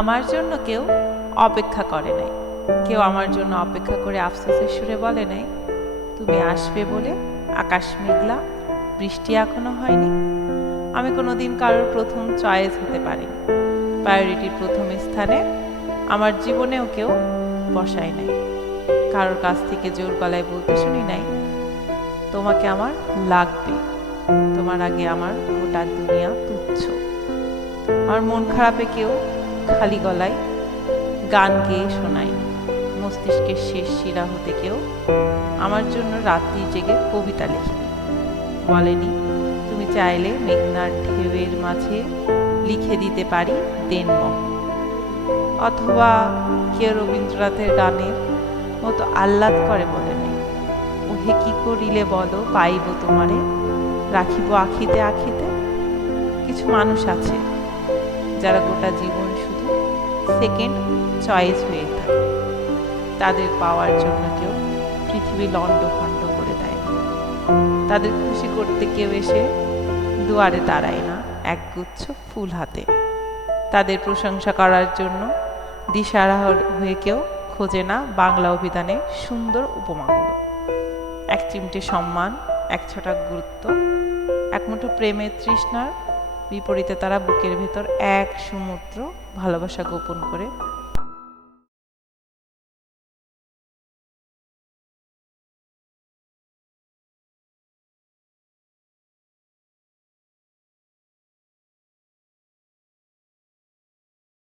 আমার জন্য কেউ অপেক্ষা করে নাই, কেউ আমার জন্য অপেক্ষা করে আফসোসের সুরে বলে নাই তুমি আসবে বলে আকাশ মেঘলা, বৃষ্টি এখনো হয়নি। আমি কোনোদিন কারোর প্রথম চয়েস হতে পারিনি, প্রায়োরিটির প্রথম স্থানে আমার জীবনেও কেউ বসায় নাই। কারোর কাছ থেকে জোর গলায় বলতে শুনি নাই তোমাকে আমার লাগবে, তোমার আগে আমার গোটা দুনিয়া তুচ্ছ। আমার মন খারাপে কেউ খালি গলায় গান গেয়ে শোনায়নি, মস্তিষ্কের শেষ শিরা হতে কেউ আমার জন্য রাত্রি জেগে কবিতা লেখেনি, বলেনি তুমি চাইলে মেঘনার ঢেউয়ের মাঝে লিখে দিতে পারি দেনমোহর। অথবা কেউ রবীন্দ্রনাথের গানের মতো আহ্লাদ করে বলে নাই ওহে কি করিলে বলো পাইব তোমারে, রাখিব আখিতে আখিতে। কিছু মানুষ আছে যারা গোটা জীবন শুধু সেকেন্ড চয়েস হয়ে থাকে, তাদের পাওয়ার জন্য কেউ পৃথিবী লণ্ডভণ্ড করে দেয় না, তাদের খুশি করতে কেউ এসে দুয়ারে দাঁড়ায় না একগুচ্ছ ফুল হাতে, তাদের প্রশংসা করার জন্য দিশারা হয়ে কেউ খোঁজে না বাংলা অভিধানে সুন্দর উপমাগুলো। এক চিমটে সম্মান, এক ছটাক গুরুত্ব, এক মুঠো প্রেমের তৃষ্ণার বিপরীতে তারা বুকের ভেতর এক সমুদ্র ভালোবাসা গোপন করে